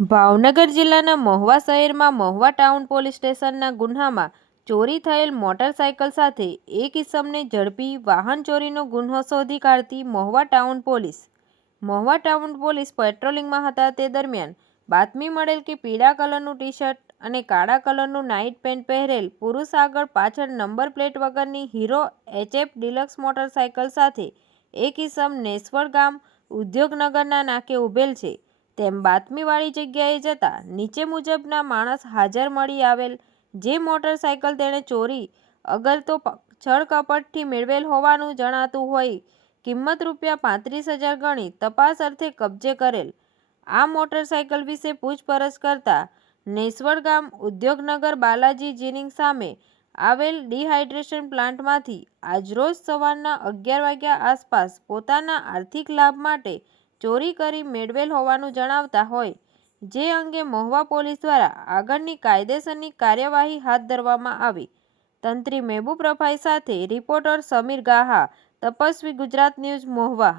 ભાવનગર જિલ્લાના મહુવા શહેરમાં Mahuva town police સ્ટેશનના ગુન્હામાં ચોરી થયેલ મોટરસાયકલ સાથે એક ઇસમને ઝડપી વાહન ચોરીનો ગુન્હો શોધી કાઢતી Mahuva town police. Mahuva town police પેટ્રોલિંગમાં હતા તે દરમિયાન બાતમી મળેલ કે પીળા કલરનું ટી શર્ટ અને કાળા કલરનું નાઇટ પેન્ટ પહેરેલ પુરુષ આગળ પાછળ નંબર પ્લેટ વગરની હીરો એચએફ ડિલક્સ મોટરસાયકલ સાથે એક ઇસમ નેસવડ ગામ ઉદ્યોગનગરના નાકે ઉભેલ છે. તેમ બાતમીવાળી જગ્યાએ જતા નીચે મુજબના માણસ હાજર મળી આવેલ જે મોટરસાયકલ તેણે ચોરી, અગર તો છળકપટથી મેળવેલ હોવાનું જણાતું હોય, કિંમત રૂપિયા પાંત્રીસ હજાર ગણી તપાસ અર્થે કબજે કરેલ. આ મોટરસાયકલ વિશે પૂછપરછ કરતા નેસવડ ગામ ઉદ્યોગનગર બાલાજી જીનિંગ સામે આવેલ ડિહાઇડ્રેશન પ્લાન્ટમાંથી આજરોજ સવારના અગિયાર વાગ્યા આસપાસ પોતાના આર્થિક લાભ માટે ચોરી કરી મેળવેલ હોવાનું જણાવતા હોય, જે અંગે મહુવા પોલીસ દ્વારા આગળની કાયદેસરની કાર્યવાહી હાથ ધરવામાં આવી. તંત્રી મહેબૂબ રફાઈ સાથે રિપોર્ટર સમીર ગાહા, તપસ્વી ગુજરાત ન્યૂઝ, મહુવા.